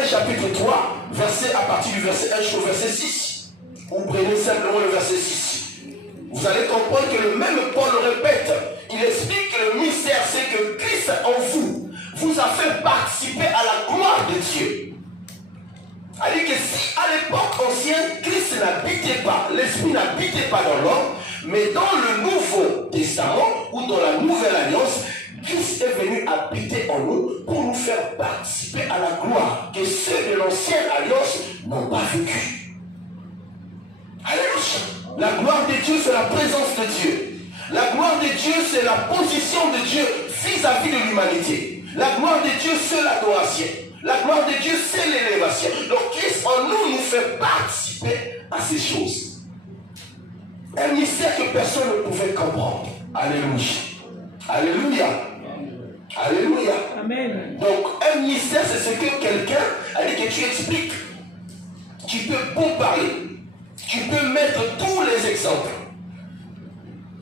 Galaties chapitre 3, à partir du verset 1 jusqu'au verset 6. Vous prenez simplement le verset 6. Vous allez comprendre que le même Paul le répète. Il explique que le mystère, c'est que Christ en vous a fait participer à la gloire de Dieu. C'est-à-dire que si à l'époque ancienne, Christ n'habitait pas, l'Esprit n'habitait pas dans l'homme, mais dans le Nouveau Testament ou dans la Nouvelle Alliance, Christ est venu habiter en nous pour nous faire participer à la gloire que ceux de l'ancienne alliance n'ont pas vécu. Alléluia. La gloire de Dieu, c'est la présence de Dieu. La gloire de Dieu, c'est la position de Dieu vis-à-vis de l'humanité. La gloire de Dieu, c'est l'adoration. La gloire de Dieu, c'est l'élévation. Donc Christ en nous fait participer à ces choses. Un mystère que personne ne pouvait comprendre. Alléluia. Alléluia. Alléluia. Amen. Donc un mystère, c'est ce que quelqu'un a dit que tu expliques. Tu peux beau parler. Tu peux mettre tous les exemples.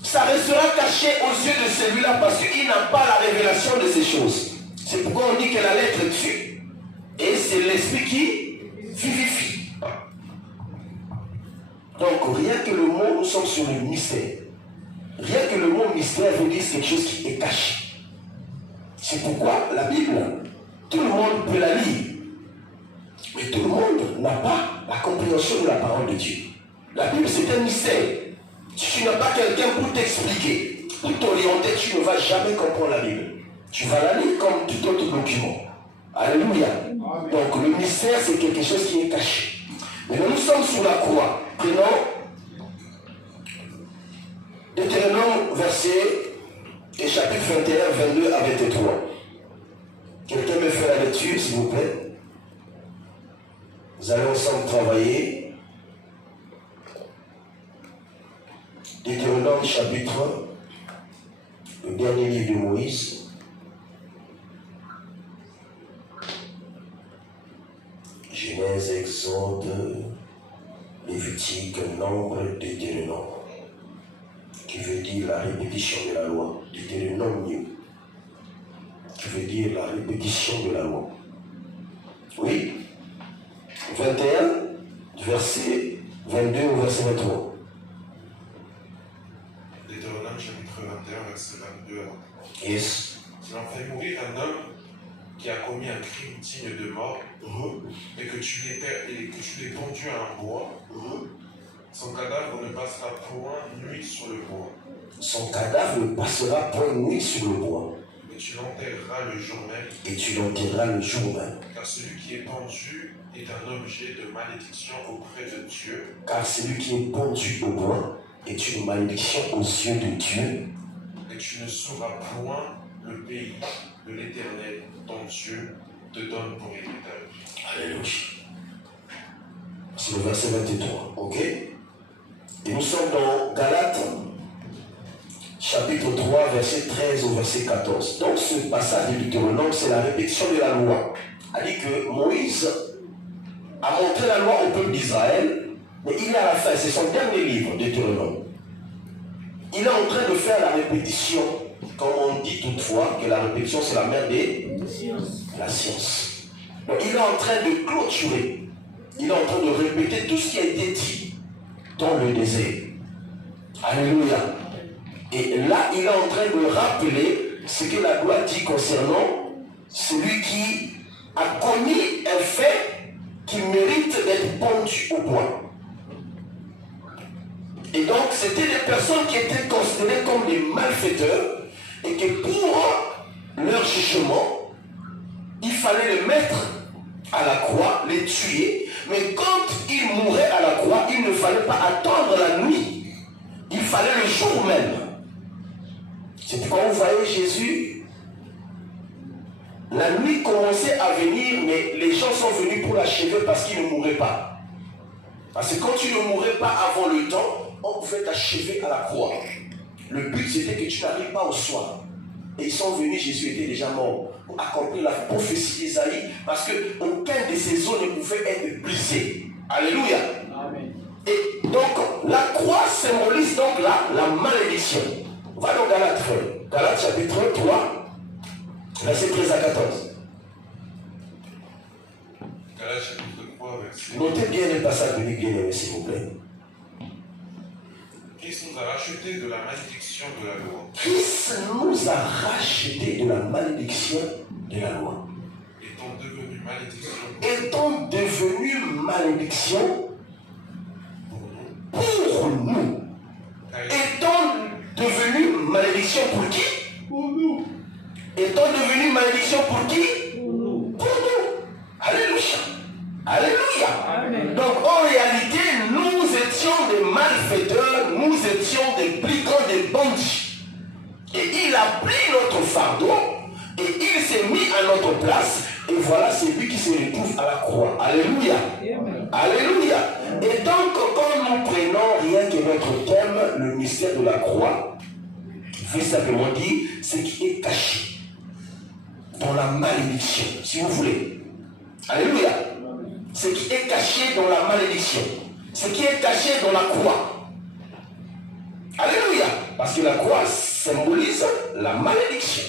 Ça restera caché aux yeux de celui-là parce qu'il n'a pas la révélation de ces choses. C'est pourquoi on dit que la lettre tue. Et c'est l'esprit qui vivifie. Donc rien que le mot, nous sommes sur le mystère. Rien que le mot mystère veut dire quelque chose qui est caché. C'est pourquoi la Bible, tout le monde peut la lire. Mais tout le monde n'a pas la compréhension de la parole de Dieu. La Bible, c'est un mystère. Si tu n'as pas quelqu'un pour t'expliquer, pour t'orienter, tu ne vas jamais comprendre la Bible. Tu vas la lire comme tout autre document. Alléluia. Amen. Donc le mystère, c'est quelque chose qui est caché. Mais nous sommes sur la croix. Prenons Deutéronome verset et chapitre 21, 22 à 23. Quelqu'un me fait la lecture, s'il vous plaît. Nous allons ensemble travailler. Deutéronome chapitre, le dernier livre de Moïse. Genèse, Exode, Lévitique, Nombre, Deutéronome, qui veut dire la répétition de la loi. Deutéronome, qui veut dire la répétition de la loi. Oui. 21, verset 22 au verset 23. Deutéronome chapitre 21, verset 22 à 23. Yes. Tu en fais mourir un homme qui a commis un crime digne de mort, et que tu l'aies pendu à un bois, son cadavre ne passera point nuit sur le bois. Son cadavre ne passera point nuit sur le bois. Et tu l'enterreras le jour même. Et tu l'enterreras le jour même. Car celui qui est pendu est un objet de malédiction auprès de Dieu. Car celui qui est pendu au bois est une malédiction aux yeux de Dieu. Et tu ne sauras point le pays de l'Éternel, ton Dieu, te donne pour héritage. Alléluia. C'est le verset 23, ok? Et nous sommes dans Galates, chapitre 3, verset 13 au verset 14. Donc ce passage de Deutéronome, c'est la répétition de la loi. A dit que Moïse a montré la loi au peuple d'Israël, mais il est à la fin, c'est son dernier livre, Deutéronome. Il est en train de faire la répétition, comme on dit toutefois que la répétition c'est la mère des la science. Donc il est en train de clôturer, il est en train de répéter tout ce qui a été dit dans le désert. Alléluia. Et là, il est en train de rappeler ce que la loi dit concernant celui qui a commis un fait qui mérite d'être pendu au bois. Et donc, c'était des personnes qui étaient considérées comme des malfaiteurs et que pour leur jugement, il fallait les mettre à la croix, les tuer. Mais quand ils mouraient à la croix, il ne fallait pas attendre la nuit. Il fallait le jour même. C'est pourquoi vous voyez Jésus, la nuit commençait à venir, mais les gens sont venus pour l'achever parce qu'il ne mourait pas. Parce que quand tu ne mourais pas avant le temps, on pouvait t'achever à la croix. Le but c'était que tu n'arrives pas au soir. Et ils sont venus, Jésus était déjà mort, pour accomplir la prophétie d'Isaïe, parce qu'aucun de ses os ne pouvait être brisé. Alléluia. Amen. Et donc, la croix symbolise donc la malédiction. Va dans Galates, Galates chapitre 3, verset 13 à 14. Galates chapitre 3, verset. Notez bien les passages bibliques, bien aimés, s'il vous plaît. Christ nous a rachetés de la malédiction de la loi, Christ nous a rachetés de la malédiction de la loi. étant devenu malédiction Étant devenu malédiction pour nous. pour nous. Car Étant devenu malédiction pour qui? Pour nous. Étant devenu malédiction pour qui? Pour nous. Pour nous. Alléluia. Alléluia. Amen. Donc en réalité, nous étions des malfaiteurs, nous étions des brigands, des bandits. Et il a pris notre fardeau et il s'est mis à notre place. Et voilà, c'est lui qui se retrouve à la croix. Alléluia. Amen. Alléluia. Et donc, quand nous prenons rien que notre thème, le mystère de la croix, veut simplement dire ce qui est caché dans la malédiction, si vous voulez. Alléluia. Ce qui est caché dans la malédiction, ce qui est caché dans la croix. Alléluia. Parce que la croix symbolise la malédiction.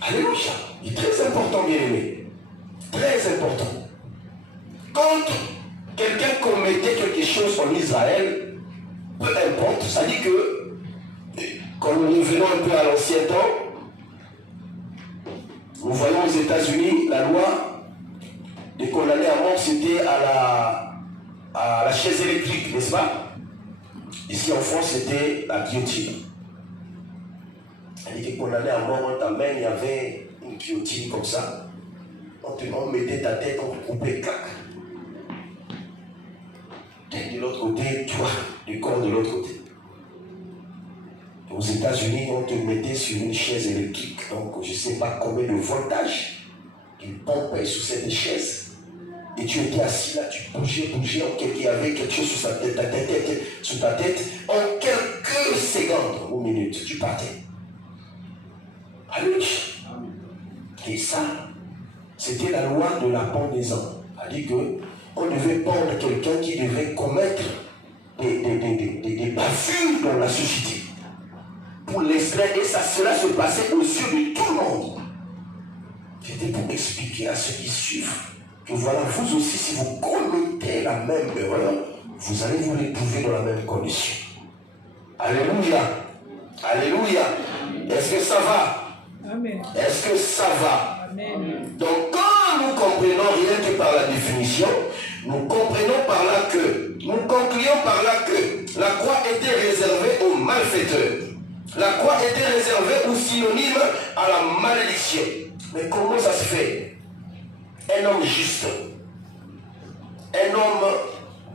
Alléluia. C'est très important, bien aimé. Très important. Quand quelqu'un commettait quelque chose en Israël, peu importe, ça dit que, quand nous revenons un peu à l'ancien temps, nous voyons aux États-Unis, la loi de condamner à mort, c'était à la chaise électrique, n'est-ce pas? Ici en France, c'était la guillotine. Elle était condamnée à mort, on t'amène, il y avait une guillotine comme ça. On mettait ta tête, on coupait, clac. Tête de l'autre côté, toi, du corps de l'autre côté. Aux États-Unis, on te mettait sur une chaise électrique, donc je ne sais pas combien de voltage il pompait sur cette chaise. Et tu étais assis là, tu bougeais, il y avait quelque chose sur ta tête, en quelques secondes ou minutes, tu partais. Alléluia. Et ça, c'était la loi de la pendaison. C'est-à-dire qu'on devait pendre quelqu'un qui devait commettre des bavures dans la société. Pour l'extraire, et ça, cela se passait aux yeux de tout le monde. C'était pour expliquer à ceux qui suivent que voilà, vous aussi, si vous commettez la même erreur, vous allez vous retrouver dans la même condition. Alléluia. Alléluia. Est-ce que ça va? Amen. Est-ce que ça va? Amen. Donc quand nous comprenons rien que par la définition, nous comprenons par là que, nous concluons par là que la croix était réservée aux malfaiteurs. La croix était réservée aux synonymes à la malédiction. Mais comment ça se fait? Un homme juste, un homme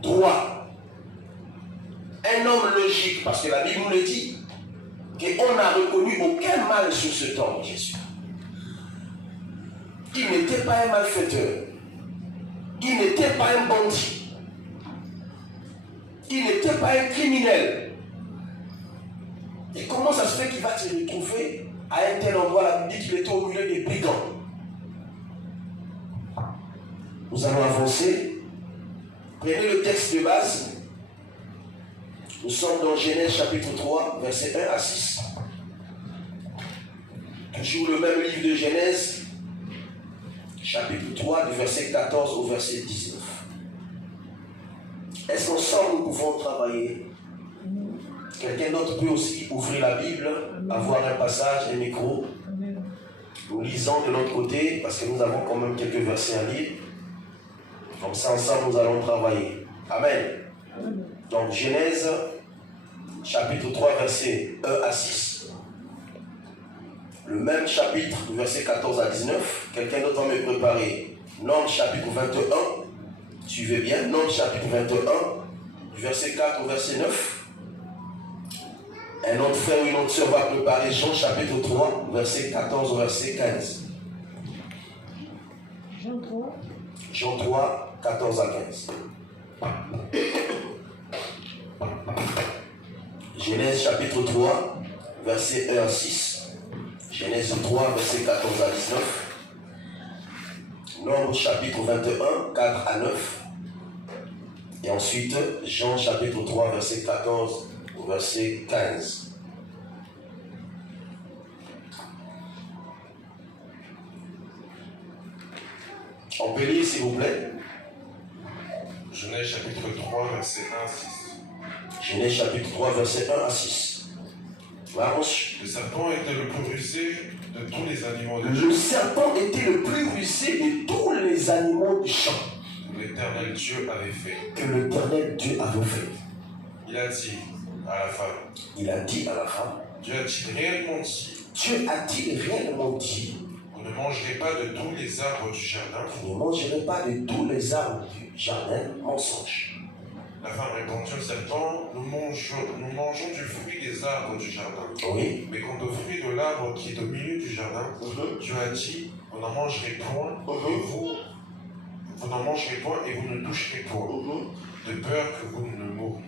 droit, un homme logique, parce que la Bible nous le dit, qu'on n'a reconnu aucun mal sur cet homme, Jésus. Il n'était pas un malfaiteur, il n'était pas un bandit, il n'était pas un criminel. Et comment ça se fait qu'il va se retrouver à un tel endroit? La Bible dit qu'il était au milieu des brigands. Nous allons avancer. Prenez le texte de base. Nous sommes dans Genèse chapitre 3, versets 1 à 6. Toujours le même livre de Genèse, chapitre 3, du verset 14 au verset 19. Est-ce qu'ensemble nous pouvons travailler? Quelqu'un d'autre peut aussi ouvrir la Bible, avoir un passage, un micro. Nous lisons de l'autre côté, parce que nous avons quand même quelques versets à lire. Comme ça, ensemble, nous allons travailler. Amen. Donc, Genèse, chapitre 3, versets 1 à 6. Le même chapitre, verset 14 à 19. Quelqu'un d'autre va me préparer. Nombre, chapitre 21. Suivez bien. Nombre, chapitre 21, du verset 4 au verset 9. Un autre frère ou une autre soeur va préparer Jean, chapitre 3, verset 14 au verset 15. Jean 3. Jean 3, 14 à 15. Genèse chapitre 3, verset 1 à 6. Genèse 3, verset 14 à 19. Nombre chapitre 21, 4 à 9. Et ensuite, Jean chapitre 3, verset 14 au verset 15. On peut lire s'il vous plaît. Genèse chapitre 3, verset 1 à 6. Genèse chapitre 3, verset 1 à 6. Vamos. Le serpent était le plus rusé de tous les animaux du champ. Le serpent était le plus rusé de tous les animaux du champ Que l'Éternel Dieu avait fait. que l'Éternel Dieu avait fait. Il a dit à la femme. Il a dit à la femme, Dieu a-t-il réellement dit, Dieu a-t-il réellement dit, vous ne mangerez pas de tous les arbres du jardin? vous ne mangerez pas de tous les arbres du jardin? Mensonge. La femme répondit au serpent, nous mangeons du fruit des arbres du jardin. Oui. Mais quant au fruit de l'arbre qui est au milieu du jardin, Dieu a dit, vous n'en mangerez point, et vous n'en mangerez point et vous ne toucherez point, de peur que vous ne mouriez.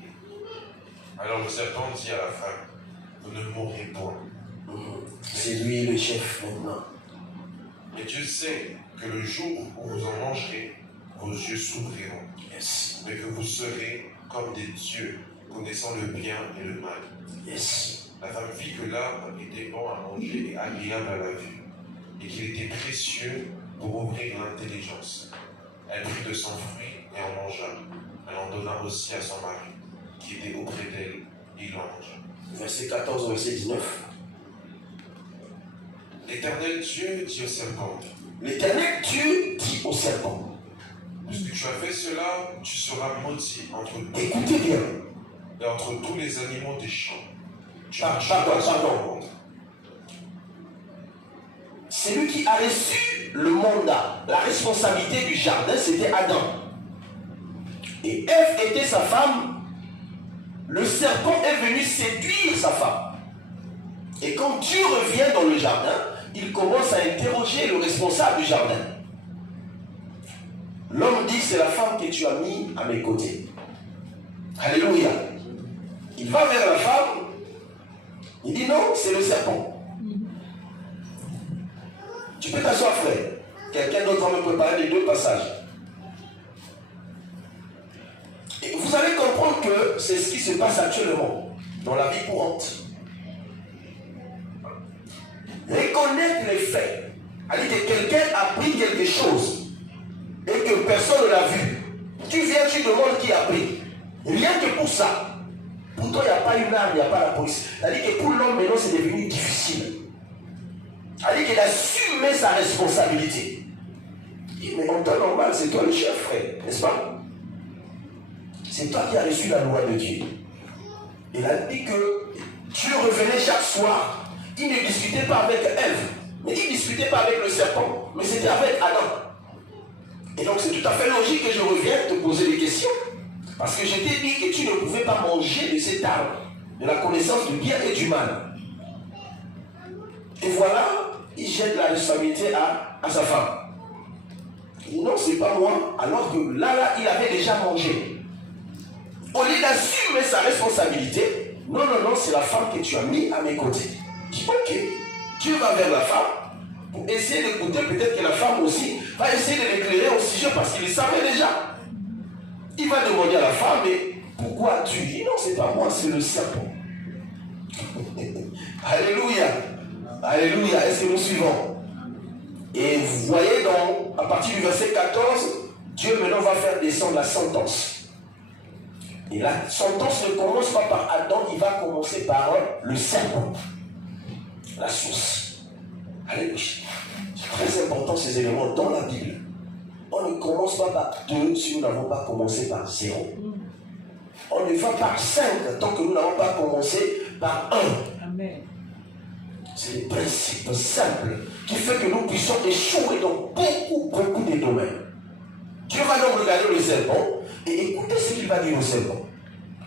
Alors le serpent dit à la femme, vous ne mourrez point. C'est lui le chef maintenant. Mais Dieu sait que le jour où vous en mangerez, vos yeux s'ouvriront, Yes. mais que vous serez comme des dieux, connaissant le bien et le mal. Yes. La femme vit que l'arbre était bon à manger et agréable à la vue, et qu'il était précieux pour ouvrir l'intelligence. Elle prit de son fruit et en mangea. Elle en donna aussi à son mari, qui était auprès d'elle, et il en mangea. Verset 14, verset 19. L'Éternel Dieu dit au serpent, L'Éternel Dieu dit au serpent, puisque tu as fait cela, tu seras maudit entre nous écoutez bien, et entre tous les animaux des champs. Tu Pardon. marcheras sur le monde. celui qui a reçu le mandat, la responsabilité du jardin, c'était Adam. Et Ève était sa femme. Le serpent est venu séduire sa femme. Et quand Dieu revient dans le jardin, il commence à interroger le responsable du jardin. L'homme dit, c'est la femme que tu as mis à mes côtés. Alléluia. Il va vers la femme. Il dit non, c'est le serpent. Tu peux t'asseoir, frère. Quelqu'un d'autre va me préparer les deux passages. Et vous allez comprendre que c'est ce qui se passe actuellement dans la vie courante. Reconnaître les faits. C'est-à-dire que quelqu'un a pris quelque chose et que personne ne l'a vu. Tu viens, tu demandes qui a pris. Rien que pour ça. Pour toi, il n'y a pas une arme, il n'y a pas la police. C'est-à-dire que pour l'homme, maintenant, c'est devenu difficile. C'est-à-dire qu'il assume sa responsabilité. Il dit, mais en temps normal, c'est toi le chef, frère, n'est-ce pas? C'est toi qui as reçu la loi de Dieu. Il a dit que Dieu revenait chaque soir. Il ne discutait pas avec Ève, mais il ne discutait pas avec le serpent, mais c'était avec Adam. Et donc c'est tout à fait logique que je revienne te poser des questions. Parce que je t'ai dit que tu ne pouvais pas manger de cet arbre, de la connaissance du bien et du mal. Et voilà, il jette la responsabilité à sa femme. Il dit non, c'est pas moi, alors que là, il avait déjà mangé. Au lieu d'assumer sa responsabilité, non, c'est la femme que tu as mis à mes côtés. Je dis ok, Dieu va vers la femme pour essayer d'écouter, peut-être que la femme aussi va essayer de l'éclairer au sujet parce qu'il le savait déjà. Il va demander à la femme, mais pourquoi tu dis non, c'est pas moi, c'est le serpent. Alléluia. Alléluia. Est-ce que nous suivons? Et vous voyez à partir du verset 14, Dieu maintenant va faire descendre la sentence. Et la sentence ne commence pas par Adam, il va commencer par le serpent. La source. Alléluia. C'est très important ces éléments dans la Bible. On ne commence pas par 2 si nous n'avons pas commencé par 0. On ne va par 5 tant que nous n'avons pas commencé par 1. Amen. C'est le principe simple qui fait que nous puissions échouer dans beaucoup de domaines. Dieu va donc regarder le serpent et écoutez ce qu'il va dire au serpent.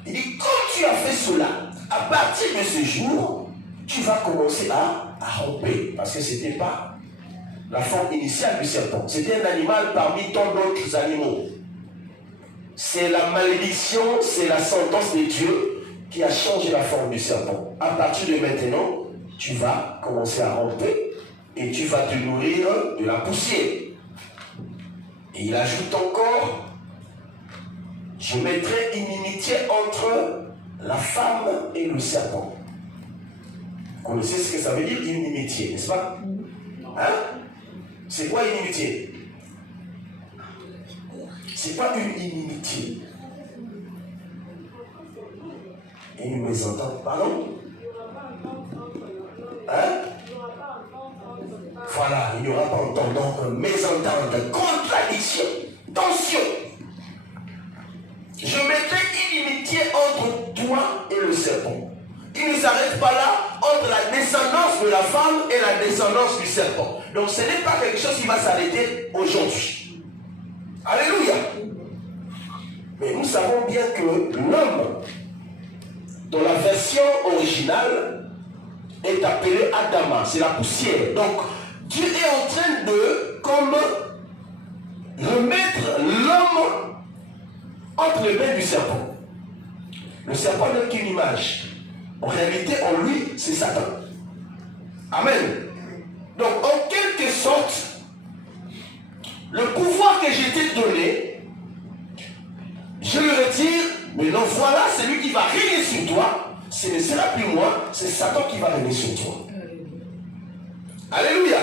Il dit, quand tu as fait cela, à partir de ce jour, tu vas commencer à ramper. Parce que ce n'était pas la forme initiale du serpent. C'était un animal parmi tant d'autres animaux. C'est la malédiction, c'est la sentence de Dieu qui a changé la forme du serpent. À partir de maintenant, tu vas commencer à ramper et tu vas te nourrir de la poussière. Et il ajoute encore, je mettrai une inimitié entre la femme et le serpent. Vous connaissez ce que ça veut dire, inimitié, n'est-ce pas? Hein? C'est quoi inimitié? C'est pas une inimitié. Une mésentente, pardon? Hein? Voilà, il n'y aura pas entendant, mésentente, contradiction, tension. Je mettrai inimitié entre toi et le serpent. Il ne s'arrête pas là, entre la descendance de la femme et la descendance du serpent. Donc ce n'est pas quelque chose qui va s'arrêter aujourd'hui. Alléluia. Mais nous savons bien que l'homme, dans la version originale, est appelé Adama, c'est la poussière. Donc Dieu est en train de, comme, remettre l'homme entre les mains du serpent. Le serpent n'est qu'une image. En réalité, en lui, c'est Satan. Amen. Donc, en quelque sorte, le pouvoir que je t'ai donné, je le retire, mais non, voilà, celui qui va régner sur toi, ce ne sera plus moi, c'est Satan qui va régner sur toi. Alléluia.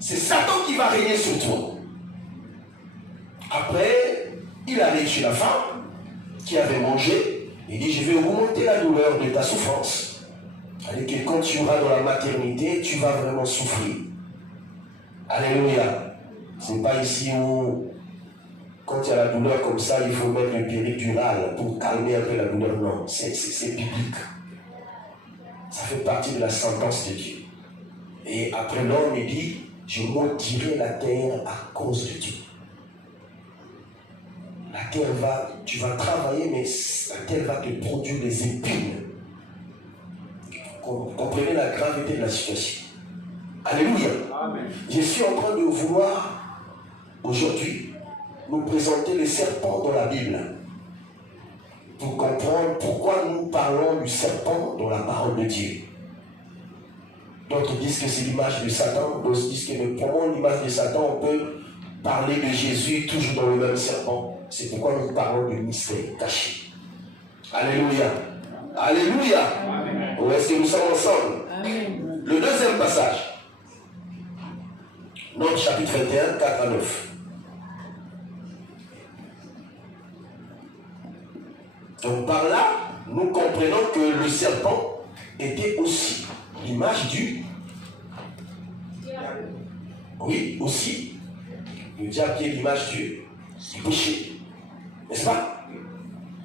C'est Satan qui va régner sur toi. Après, il arrive chez la femme qui avait mangé. Il dit, je vais remonter la douleur de ta souffrance. C'est-à-dire que quand tu iras dans la maternité, tu vas vraiment souffrir. Alléluia. C'est pas ici où, quand il y a la douleur comme ça, il faut mettre le péridurale pour calmer un peu la douleur. Non, c'est biblique. Ça fait partie de la sentence de Dieu. Et après l'homme, il dit, je maudirai la terre à cause de Dieu. La terre va, tu vas travailler, mais la terre va te produire des épines. Comprenez la gravité de la situation. Alléluia. Amen. Je suis en train de vouloir, aujourd'hui, nous présenter les serpents dans la Bible. Pour comprendre pourquoi nous parlons du serpent dans la parole de Dieu. D'autres disent que c'est l'image de Satan, d'autres disent que nous prenons l'image de Satan, on peut parler de Jésus toujours dans le même serpent. C'est pourquoi nous parlons de mystère caché. Alléluia. Alléluia. Amen. Où est-ce que nous sommes ensemble? Amen. Le deuxième passage. Nombre chapitre 21, 4 à 9. Donc par là, nous comprenons que le serpent était aussi l'image du... Oui, aussi. Le diable qui est l'image du péché. N'est-ce pas?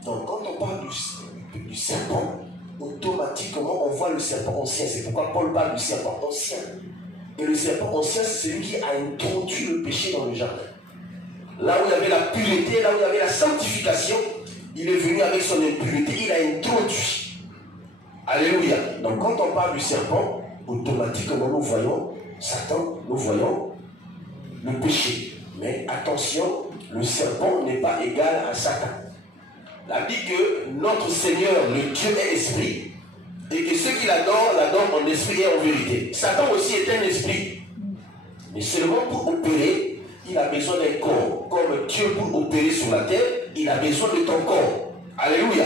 Donc quand on parle du serpent, automatiquement on voit le serpent ancien. C'est pourquoi Paul parle du serpent ancien. Et le serpent ancien, c'est celui qui a introduit le péché dans le jardin. Là où il y avait la pureté, là où il y avait la sanctification, il est venu avec son impureté, il a introduit. Alléluia. Donc quand on parle du serpent, automatiquement nous voyons Satan, nous voyons le péché. Mais attention, le serpent n'est pas égal à Satan. La Bible dit que notre Seigneur, le Dieu est esprit, et que ceux qui l'adorent, l'adorent en esprit et en vérité. Satan aussi est un esprit. Mais seulement pour opérer, il a besoin d'un corps. Comme Dieu pour opérer sur la terre, il a besoin de ton corps. Alléluia.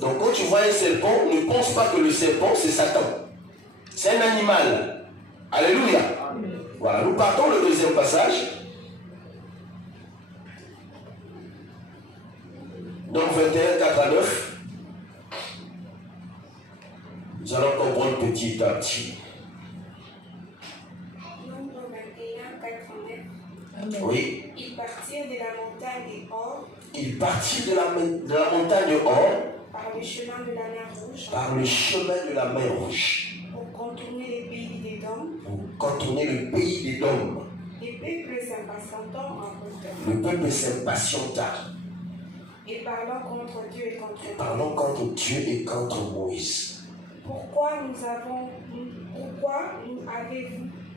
Donc quand tu vois un serpent, ne pense pas que le serpent c'est Satan. C'est un animal. Alléluia. Voilà, nous partons le deuxième passage. Donc 21, 4 à 9. Nous allons comprendre petit à petit. Nombre 21, 4 à 9. Oui. Ils partirent de la montagne des Hors. Ils partirent de la montagne de Hor. Par le chemin de la mer Rouge. Par le chemin de la mer Rouge. Pour contourner les pays d'Édom. Pour contourner le pays d'Édom. Les peuples s'impatientant en route. Le peuple s'impatienta. Et parlant contre Dieu et contre Moïse. Parlant contre Dieu et contre Moïse. Pourquoi nous avez-vous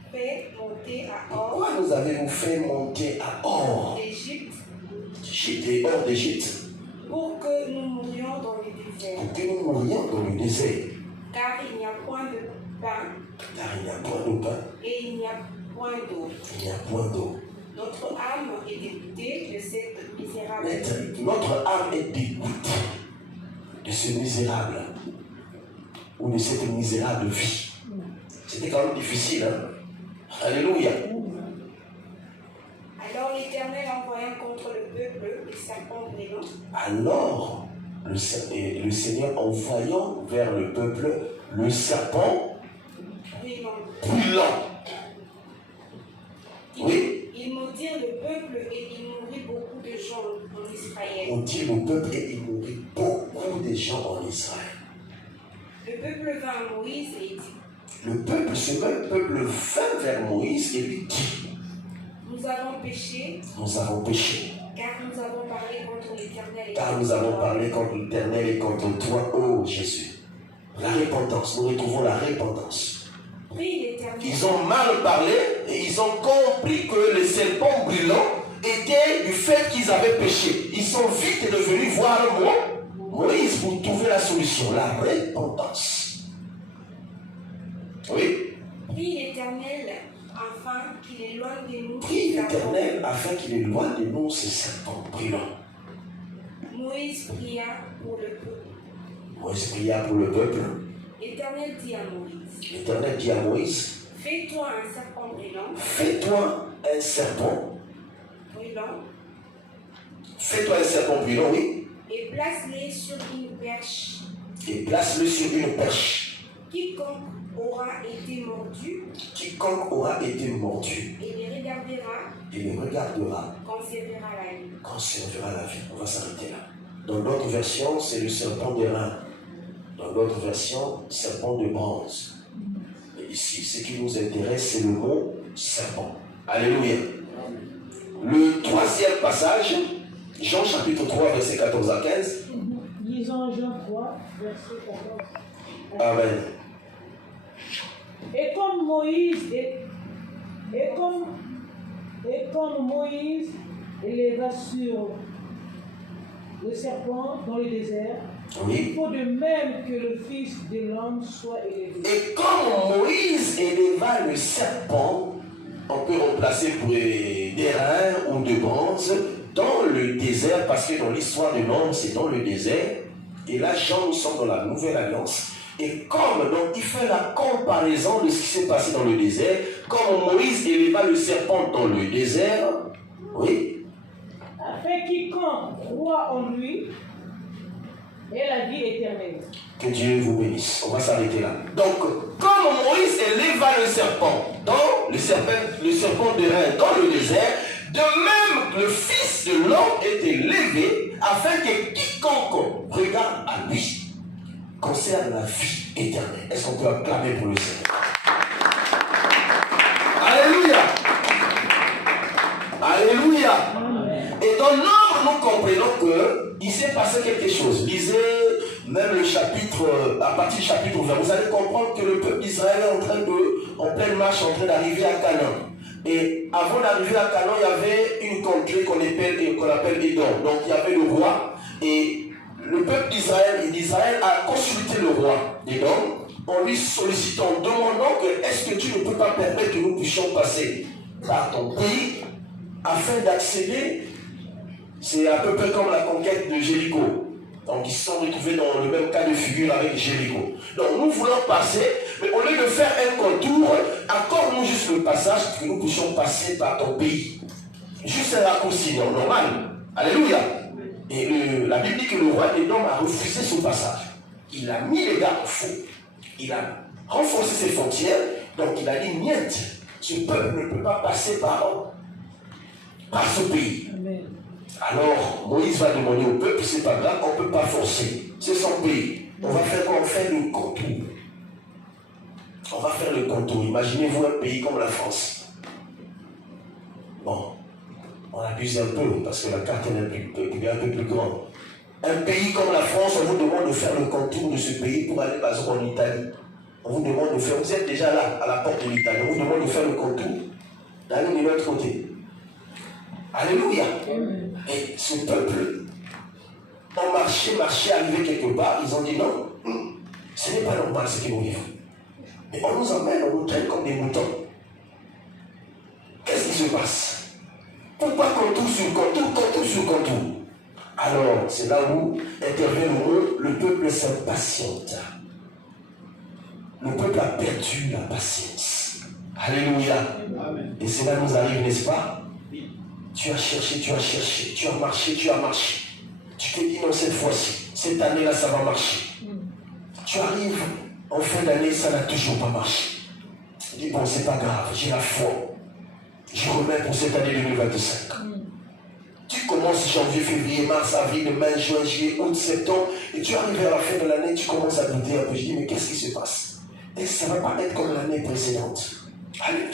fait monter à Hor? Pourquoi nous avez-vous fait monter à Hor d'Égypte? J'étais hors d'Égypte. Pour que nous mourions dans le désert. Pour que nous mourions dans le désert. Car il n'y a point de pain. Car il n'y a point de pain. Et il n'y a point d'eau. Il n'y a point d'eau. Notre âme est dégoûtée de cette misérable vie. Notre âme est dégoûtée de ce misérable ou de cette misérable vie. C'était quand même difficile, hein? Alléluia. Alors les l'Éternel envoya contre le peuple le serpent brûlant. Alors, le Seigneur envoyant vers le peuple le serpent brûlant. Oui. Ils maudirent le peuple et il mourut beaucoup de gens en Israël. On dit le peuple et il mourut beaucoup de gens en Israël. Le peuple vint à Moïse et dit. Le peuple, ce même peuple vint vers Moïse et lui dit. Nous avons péché. Nous avons péché. Car nous avons parlé contre l'Éternel. Car nous avons parlé contre l'Éternel et contre toi, ô Jésus. La repentance, nous retrouvons la repentance. Ils ont mal parlé et ils ont compris que le serpent brûlant était du fait qu'ils avaient péché. Ils sont vite devenus voir Moïse pour trouver la solution, la repentance. Oui. Prie l'Éternel afin qu'il éloigne de nous. Prie l'Éternel afin qu'il éloigne de nous ce serpent brûlant. Moïse pria pour le peuple. Moïse pria pour le peuple. L'Éternel dit à Moïse. L'Éternel dit à Moïse. Fais-toi un serpent brûlant. Fais-toi un serpent brûlant. Fais-toi un serpent brûlant, oui. Et place-le sur une perche. Et place-le sur une perche. Quiconque aura été mordu. Quiconque aura été mordu. Et les regardera. Et les regardera. Conservera la vie. Conservera la vie. On va s'arrêter là. Dans d'autres versions, c'est le serpent d'airain. Dans d'autres versions, serpent de bronze. Mais ici, ce qui nous intéresse, c'est le mot serpent. Alléluia. Le troisième passage, Jean chapitre 3, verset 14 à 15. Lisons Jean 3, verset 14. Amen. Et comme Moïse éleva sur le serpent dans le désert, oui. Il faut de même que le Fils de l'homme soit élevé. Et comme Moïse éleva le serpent, on peut remplacer pour d'airain ou de bronze, dans le désert, parce que dans l'histoire de l'homme, c'est dans le désert. Et là, Jean, nous sommes dans la Nouvelle Alliance. Et comme, donc, il fait la comparaison de ce qui s'est passé dans le désert, comme Moïse éleva le serpent dans le désert, oui. Afin quiconque croit en lui ait la vie éternelle. Que Dieu vous bénisse. On va s'arrêter là. Donc, comme Moïse éleva le serpent d'airain dans le désert, de même le Fils de l'homme est élevé afin que quiconque regarde à lui conserve la vie éternelle. Est-ce qu'on peut acclamer pour le Seigneur? Alléluia! Alléluia! Et dans l'ordre, nous comprenons qu'il s'est passé quelque chose. Lisez même le chapitre, à partir du chapitre 20, vous allez comprendre que le peuple d'Israël est en pleine marche, en train d'arriver à Canaan. Et avant d'arriver à Canaan, il y avait une contrée qu'on appelle Édom. Donc il y avait le roi, et le peuple d'Israël a consulté le roi d'Édom en lui sollicitant, en demandant que est-ce que tu ne peux pas permettre que nous puissions passer par ton pays afin d'accéder. C'est à peu près comme la conquête de Jéricho. Donc ils se sont retrouvés dans le même cas de figure avec Jéricho. Donc nous voulons passer, mais au lieu de faire un contour, accorde-nous juste le passage pour que nous puissions passer par ton pays. Juste un raccourci normal. Alléluia. Et la Bible dit que le roi d'Édom a refusé ce passage. Il a mis les gardes faux. Il a renforcé ses frontières. Donc il a dit, niet, ce peuple ne peut pas passer par ce pays. Amen. Alors, Moïse va demander au peuple, c'est pas grave, on ne peut pas forcer. C'est son pays. On va faire quoi? On fait le contour. On va faire le contour. Imaginez-vous un pays comme la France. Bon, on abuse un peu parce que la carte est un peu plus grande. Un pays comme la France, on vous demande de faire le contour de ce pays pour aller par exemple en Italie. On vous demande de faire, vous êtes déjà là, à la porte de l'Italie, on vous demande de faire le contour, d'aller de l'autre côté. Alléluia. Et ce peuple ont marché, arrivé quelque part, ils ont dit non, ce n'est pas normal ce que nous vivons. Mais on nous emmène, on nous traite comme des moutons. Qu'est-ce qui se passe? Pourquoi contour sur contour, contour sur contour? Alors, c'est là où intervient le mot, le peuple s'impatiente. Le peuple a perdu la patience. Alléluia. Amen. Et cela nous arrive, n'est-ce pas? Tu as cherché, tu as marché. Tu te dis non, cette fois-ci, cette année-là, ça va marcher. Tu arrives en fin d'année, ça n'a toujours pas marché. Tu dis bon, c'est pas grave, j'ai la foi. Je remets pour cette année 2025. Tu commences janvier, février, mars, avril, mai, juin, juillet, août, septembre, et tu arrives à la fin de l'année, tu commences à douter un peu. Je dis mais qu'est-ce qui se passe? Est-ce que ça ne va pas être comme l'année précédente? Alléluia.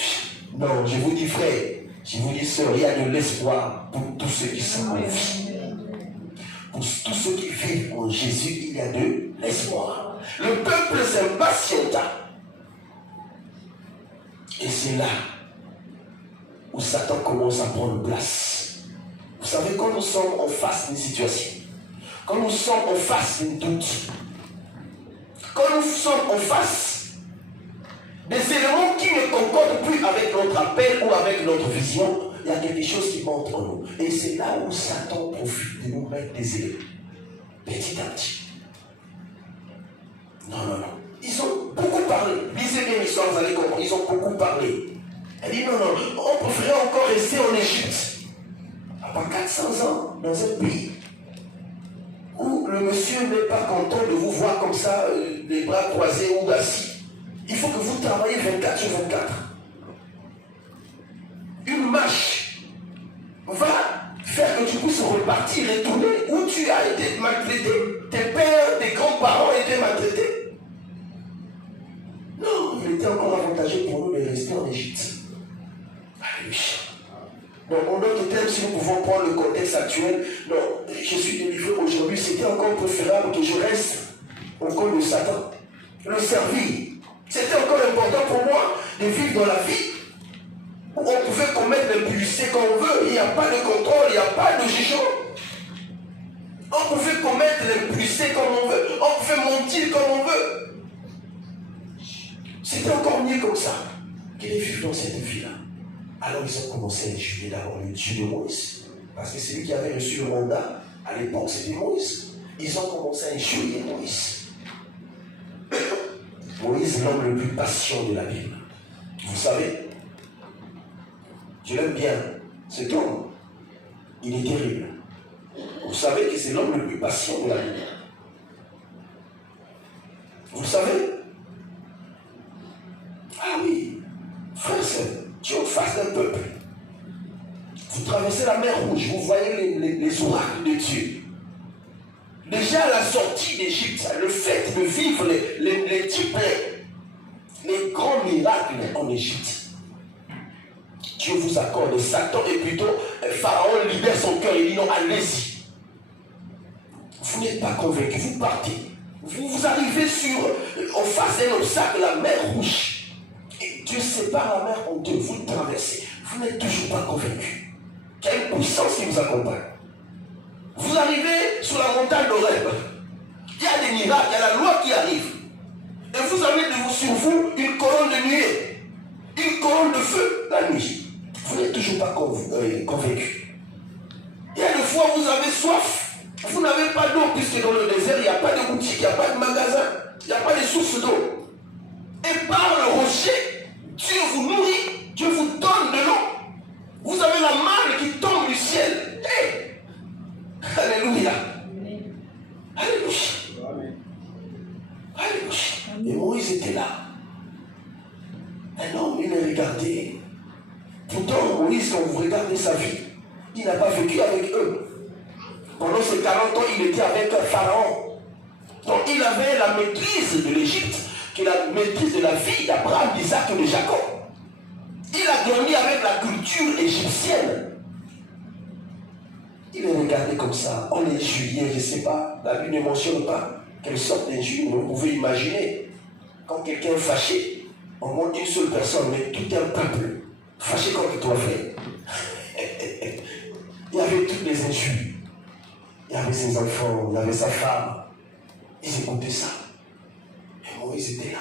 Non, je vous dis frère, je vous dis sœur, il y a de l'espoir pour tous ceux qui sont en vie. Pour tous ceux qui vivent en Jésus, il y a de l'espoir. Le peuple s'impatienta. Et c'est là où Satan commence à prendre place. Vous savez, quand nous sommes en face d'une situation, quand nous sommes en face d'une doute, quand nous sommes en face des éléments qui ne concordent plus avec notre appel ou avec notre vision, il y a quelque chose qui monte en nous. Et c'est là où Satan profite de nous mettre des éléments. Petit à petit. Non. Ils ont beaucoup parlé. Lisez bien l'histoire, vous allez comprendre. Ils ont beaucoup parlé. Elle dit non, on préférait encore rester en Égypte. Après 400 ans, dans un pays où le monsieur n'est pas content de vous voir comme ça, les bras croisés ou assis. Il faut que vous travaillez 24 sur 24. Une marche va faire que tu puisses repartir, retourner où tu as été maltraité. Tes pères, tes grands-parents étaient maltraités. Non, il était encore avantageux pour nous de rester en Égypte. Alléluia. Donc, en d'autres termes, si nous pouvons prendre le contexte actuel, non, je suis délivré aujourd'hui, c'était encore préférable que je reste au col de Satan, le servir. C'était encore important pour moi de vivre dans la vie où on pouvait commettre l'impudicité comme on veut, il n'y a pas de contrôle, il n'y a pas de jugement. On pouvait commettre l'impudicité comme on veut, on pouvait mentir comme on veut. C'était encore mieux comme ça que de vivre dans cette vie-là. Alors ils ont commencé à injurier d'abord le Dieu de Moïse. Parce que c'est lui qui avait reçu le mandat. À l'époque, c'était Moïse. Ils ont commencé à injurier Moïse. Moïse, l'homme le plus patient de la Bible. Vous savez, je l'aime bien. Cet homme, il est terrible. Vous savez que c'est l'homme le plus patient de la Bible. Vous savez? Ah oui, frère, tu es en face d'un peuple. Vous traversez la mer Rouge, vous voyez les oracles de Dieu. Déjà à la sortie d'Égypte, le fait de vivre les types, les grands miracles en Égypte, Dieu vous accorde. Satan est plutôt, Pharaon libère son cœur et dit non, allez-y. Vous n'êtes pas convaincu, vous partez. Vous arrivez en face d'un obstacle, la mer Rouge. Et Dieu sépare la mer en deux, vous le traversez. Vous n'êtes toujours pas convaincu. Il y a une puissance qui vous accompagne. Vous arrivez sur la montagne d'Horeb. Il y a des miracles, il y a la loi qui arrive. Et vous avez sur vous une colonne de nuée, une colonne de feu la nuit. Vous n'êtes toujours pas convaincu. Il y a des fois vous avez soif. Vous n'avez pas d'eau puisque dans le désert il n'y a pas de boutique, il n'y a pas de magasin, il n'y a pas de source d'eau. Et par le rocher, Dieu vous nourrit, Dieu vous donne de l'eau. Vous avez la manne qui tombe du ciel. Hey! Alléluia. Alléluia. Alléluia. Et Moïse était là. Un homme, il est regardé. Pourtant, Moïse, quand vous regardez sa vie, il n'a pas vécu avec eux. Pendant ces 40 ans, il était avec Pharaon. Donc, il avait la maîtrise de l'Égypte, qui est la maîtrise de la vie d'Abraham, d'Isaac et de Jacob. Il a grandi avec la culture égyptienne. Il est regardé comme ça. On est injurié, je ne sais pas. La Bible ne mentionne pas quelle sorte d'injure. Vous pouvez imaginer, quand quelqu'un est fâché, on montre une seule personne, mais tout un peuple fâché contre toi, frère. Il y avait toutes les injures. Il y avait ses enfants, il y avait sa femme. Ils écoutaient ça. Et Moïse était là.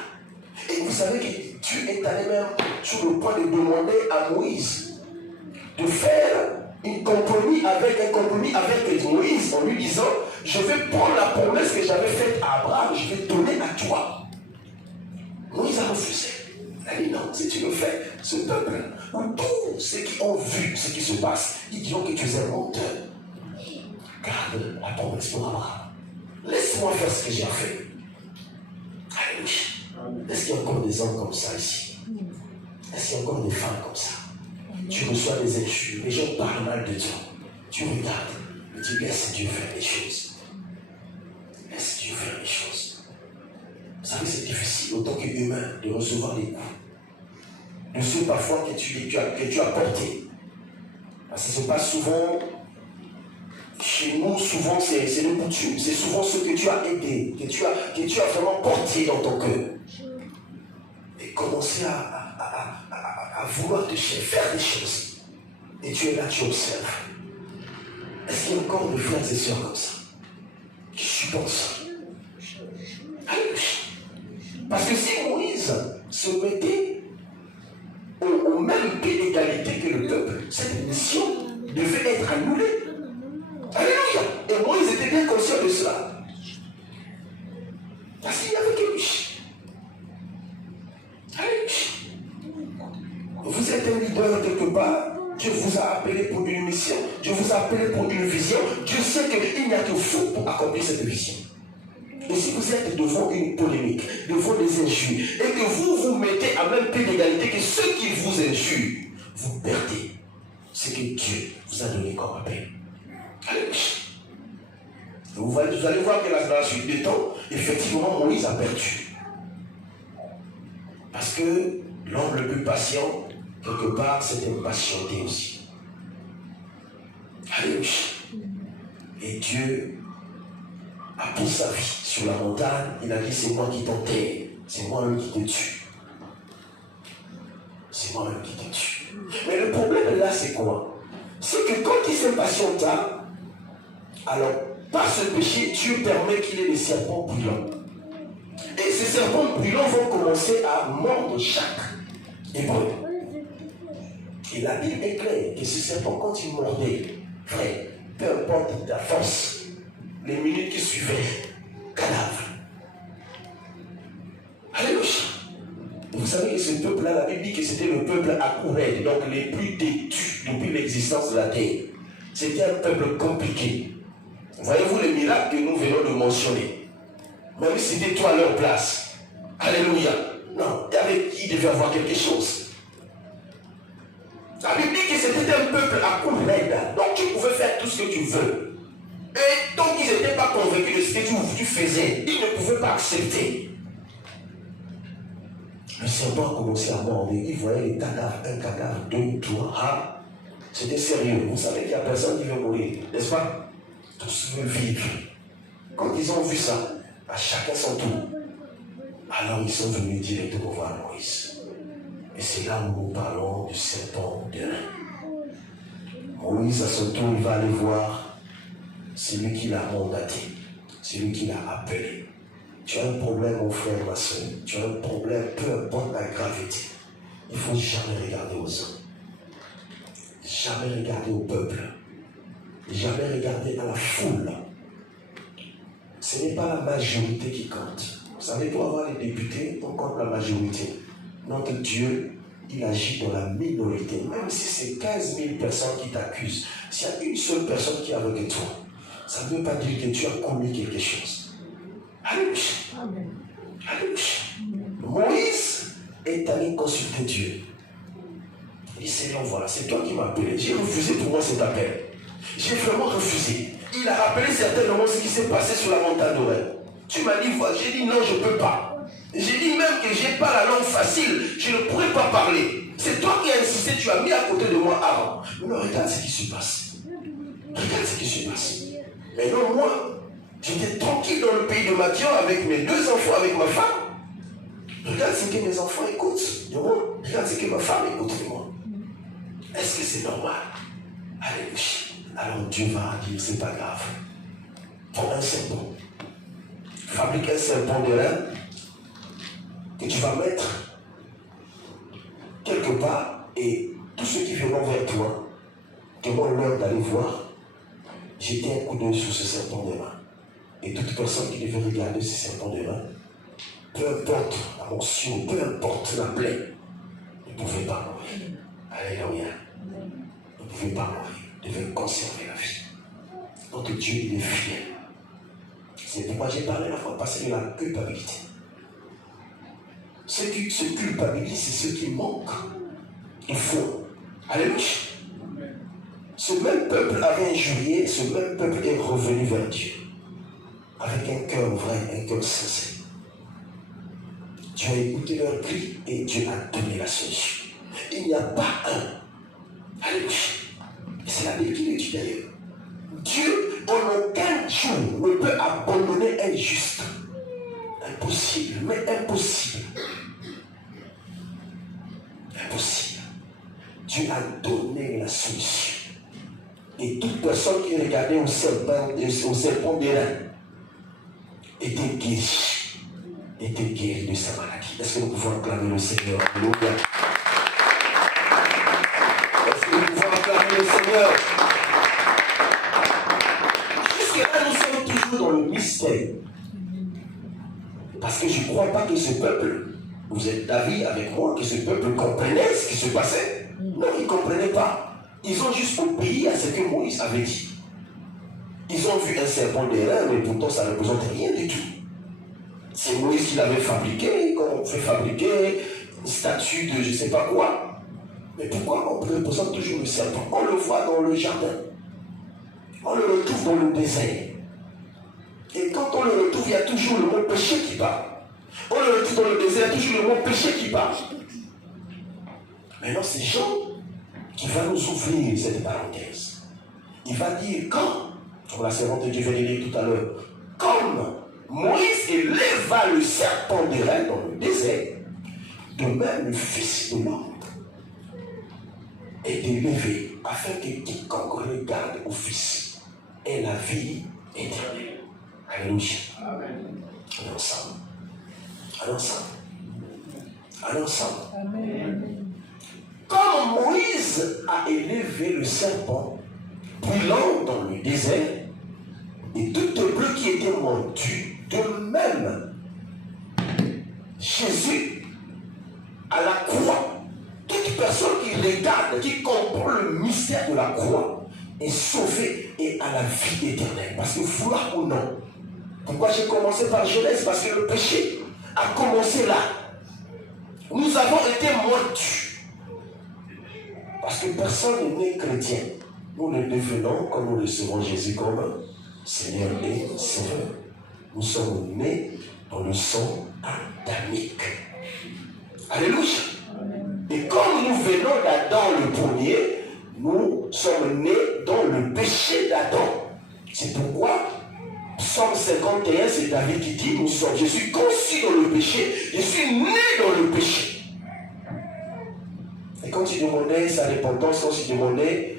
Et vous savez que Dieu est allé même sur le point de demander à Moïse de faire un compromis avec Moïse en lui disant, je vais prendre la promesse que j'avais faite à Abraham, je vais donner à toi. Moïse a refusé. Elle dit non, si tu le fais, ce peuple, ou tous ceux qui ont vu ce qui se passe, ils diront que tu es un menteur. Garde la promesse pour Abraham. Laisse-moi faire ce que j'ai à faire. Alléluia. Est-ce qu'il y a encore des hommes comme ça ici? Est-ce qu'il y a encore des femmes comme ça? Tu reçois des injures, les gens parlent mal de toi. Tu regardes, et tu laisses Dieu faire les choses. Laisse Dieu faire les choses. Vous savez, c'est difficile, autant qu'humain, de recevoir des coups. De ceux parfois que tu as portés. Parce que ce n'est pas souvent, chez nous, souvent c'est le coutume. C'est souvent ceux que tu as aidés, que tu as vraiment portés dans ton cœur. Et commencer à vouloir te faire des choses. Et tu es là, tu observes. Est-ce qu'il y a encore des frères et sœurs comme ça qui supportent ça? Alléluia. Parce que si Moïse se mettait au même pied d'égalité que le peuple, cette mission devait être annulée. Alléluia. Et Moïse était bien conscient de cela. Parce qu'il n'y avait que lui. Alléluia. Vous êtes un leader quelque part. Dieu vous a appelé pour une mission. Dieu vous a appelé pour une vision. Dieu sait qu'il n'y a que vous pour accomplir cette vision. Et si vous êtes devant une polémique, devant des injures, et que vous vous mettez à même pied d'égalité que ceux qui vous injurent, vous perdez ce que Dieu vous a donné comme appel. Alléluia. Vous allez voir que dans la suite des temps, effectivement, Moïse a perdu. Parce que l'homme le plus patient, quelque part, c'était patienté aussi. Alléluia. Et Dieu a pris sa vie sur la montagne. Il a dit, c'est moi qui t'enterre. C'est moi-même qui te tue. C'est moi-même qui te tue. Mais le problème là, c'est quoi? C'est que quand il s'impatienta, alors, par ce péché, Dieu permet qu'il ait des serpents brûlants. Et ces serpents brûlants vont commencer à mordre chaque hébreu. Et la Bible est claire que ce serpent, quand il mordait, frère, peu importe ta force, les minutes qui suivaient, cadavre. Alléluia. Vous savez que ce peuple-là, la Bible dit que c'était le peuple Akourède, donc les plus têtus depuis l'existence de la terre. C'était un peuple compliqué. Voyez-vous les miracles que nous venons de mentionner? Même si c'était toi à leur place. Alléluia. Non, avec qui devait avoir quelque chose. La Bible dit que c'était un peuple Akourède. Donc tu pouvais faire tout ce que tu veux. Et tant qu'ils n'étaient pas convaincus de ce que tu faisais, ils ne pouvaient pas accepter. Le serpent a commencé à mordre. Il voyait les cadavres, un cadavre, deux, trois. Ah, c'était sérieux. Vous savez qu'il n'y a personne qui veut mourir, n'est-ce pas? Tous veulent vivre. Quand ils ont vu ça, à chacun son tour, alors ils sont venus directement voir Moïse. Et c'est là où nous parlons du serpent d'airain. Moïse, à son tour, il va aller voir celui qui l'a mandaté, celui qui l'a appelé. Tu as un problème, mon frère, ma soeur. Tu as un problème, peu importe la gravité. Il ne faut jamais regarder aux hommes. Jamais regarder au peuple. Jamais regarder à la foule. Ce n'est pas la majorité qui compte. Vous savez, pour avoir les députés, on compte la majorité. Notre Dieu, il agit dans la minorité. Même si c'est 15 000 personnes qui t'accusent, s'il y a une seule personne qui est avec toi, ça ne veut pas dire que tu as commis quelque chose. Alléluia. Alléluia. Moïse est allé consulter Dieu. Il dit, Seigneur, voilà, c'est toi qui m'as appelé. J'ai refusé pour moi cet appel. J'ai vraiment refusé. Il a rappelé certainement ce qui s'est passé sur la montagne d'Oreb. Tu m'as dit, voilà, j'ai dit non, je ne peux pas. J'ai dit même que je n'ai pas la langue facile, je ne pourrais pas parler. C'est toi qui as insisté, tu as mis à côté de moi Aaron. Mais regarde ce qui se passe. Regarde ce qui se passe. Mais non, moi, j'étais tranquille dans le pays de Mathieu avec mes deux enfants, avec ma femme. Regarde ce que mes enfants écoutent de moi. Regarde ce que ma femme écoute de moi. Est-ce que c'est normal? Alléluia. Alors Dieu va dire, c'est pas grave. Prends un serpent. Fabrique un serpent d'airain que tu vas mettre quelque part et tous ceux qui viendront vers toi, demande-leur d'aller voir, jeter un coup d'œil sur ce serpent d'airain. Et toute personne qui devait regarder ce serpent d'airain, peu importe la mention, peu importe la plaie, ne pouvez pas mourir. Alléluia. Vous ne pouvez pas mourir. Vous devez conserver la vie. Notre Dieu, il est fier. C'est pourquoi j'ai parlé la fois passée de la culpabilité. Ceux qui se culpabilisent, c'est ceux qui manquent. Il faut. Alléluia. Ce même peuple avait injurié, ce même peuple est revenu vers Dieu. Avec un cœur vrai, un cœur sincère. Dieu a écouté leur cri et Dieu a donné la solution. Il n'y a pas un. Alléluia. Et c'est la Bible qui le dit d'ailleurs. Dieu, en aucun jour, ne peut abandonner un juste. Impossible, mais impossible. Impossible. Dieu a donné la solution. Et toute personne qui regardait au serpent d'airain était guérie de sa maladie. Est-ce que nous pouvons acclamer le Seigneur? Alléluia. Est-ce que nous pouvons acclamer le Seigneur? Jusque-là, nous sommes toujours dans le mystère. Parce que je ne crois pas que ce peuple, vous êtes d'avis avec moi, que ce peuple comprenait ce qui se passait. Non, ils ne comprenaient pas. Ils ont juste obéi à ce que Moïse avait dit. Ils ont vu un serpent d'airain, mais pourtant ça ne représente rien du tout. C'est Moïse qui l'avait fabriqué, comme on fait fabriquer une statue de je ne sais pas quoi. Mais pourquoi on représente toujours le serpent? On le voit dans le jardin. On le retrouve dans le désert. Et quand on le retrouve, il y a toujours le mot péché qui parle. On le retrouve dans le désert, il y a toujours le mot péché qui parle. Maintenant, c'est Jean qui va nous ouvrir cette parenthèse. Il va dire quand, comme la servante de Dieu vient de dire tout à l'heure, comme Moïse éleva le serpent d'airain dans le désert, de même le Fils de l'homme est élevé afin que quiconque regarde au Fils ait la vie éternelle. Alléluia. Allons ensemble. Allons ensemble. Allons ensemble. Amen. Comme Moïse a élevé le serpent brûlant dans le désert, et tout bleu qui était mordu, de même, Jésus, à la croix, toute personne qui regarde, qui comprend le mystère de la croix, est sauvée et a la vie éternelle. Parce que vouloir ou non, pourquoi j'ai commencé par Genèse? Parce que le péché a commencé là. Nous avons été mordus. Parce que personne n'est né chrétien. Nous le devenons quand nous recevons Jésus comme Seigneur et Sauveur. Nous sommes nés dans le sang adamique. Alléluia. Et comme nous venons d'Adam le premier, nous sommes nés dans le péché d'Adam. C'est pourquoi Psaume 51, c'est David qui dit, je suis conçu dans le péché, je suis né dans le péché. Et quand il demandait sa repentance, quand il demandait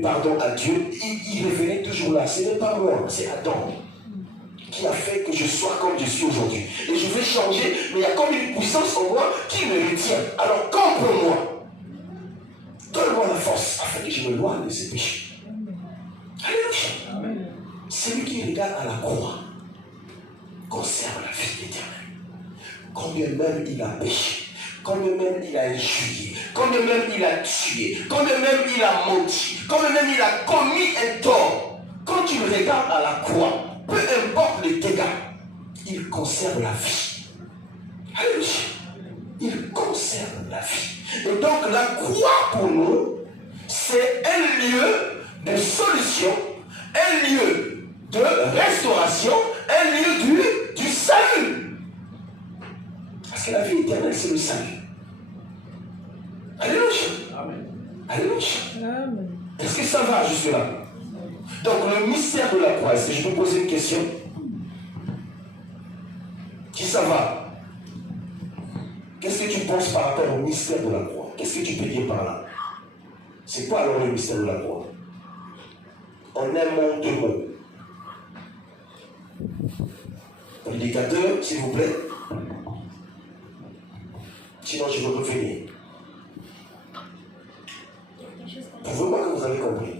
pardon à Dieu, il revenait toujours là. Ce n'est pas moi, c'est Adam qui a fait que je sois comme je suis aujourd'hui. Et je vais changer, mais il y a comme une puissance en moi qui me retient. Alors campe-moi. Donne-moi la force afin que je me loigne de ces péchés. Alléluia. Celui qui regarde à la croix conserve la vie éternelle. Combien même il a péché, combien même il a injurié, combien même il a tué, combien même il a menti, combien même il a commis un tort. Quand tu le regardes à la croix, peu importe les dégâts, il conserve la vie. Alléluia. Il conserve la vie. Et donc la croix pour nous, c'est un lieu de solution, un lieu de restauration, un lieu du salut. Parce que la vie éternelle, c'est le salut. Alléluia. Amen. Alléluia. Amen. Est-ce que ça va jusque là? Donc le mystère de la croix, est-ce que je peux poser une question? Qui ça va? Qu'est-ce que tu penses par rapport au mystère de la croix? Qu'est-ce que tu peux dire par là? C'est quoi alors le mystère de la croix? En un mot, deux mots. Prédicateur, s'il vous plaît. Sinon, je veux revenir. Prouvez-moi que vous avez compris.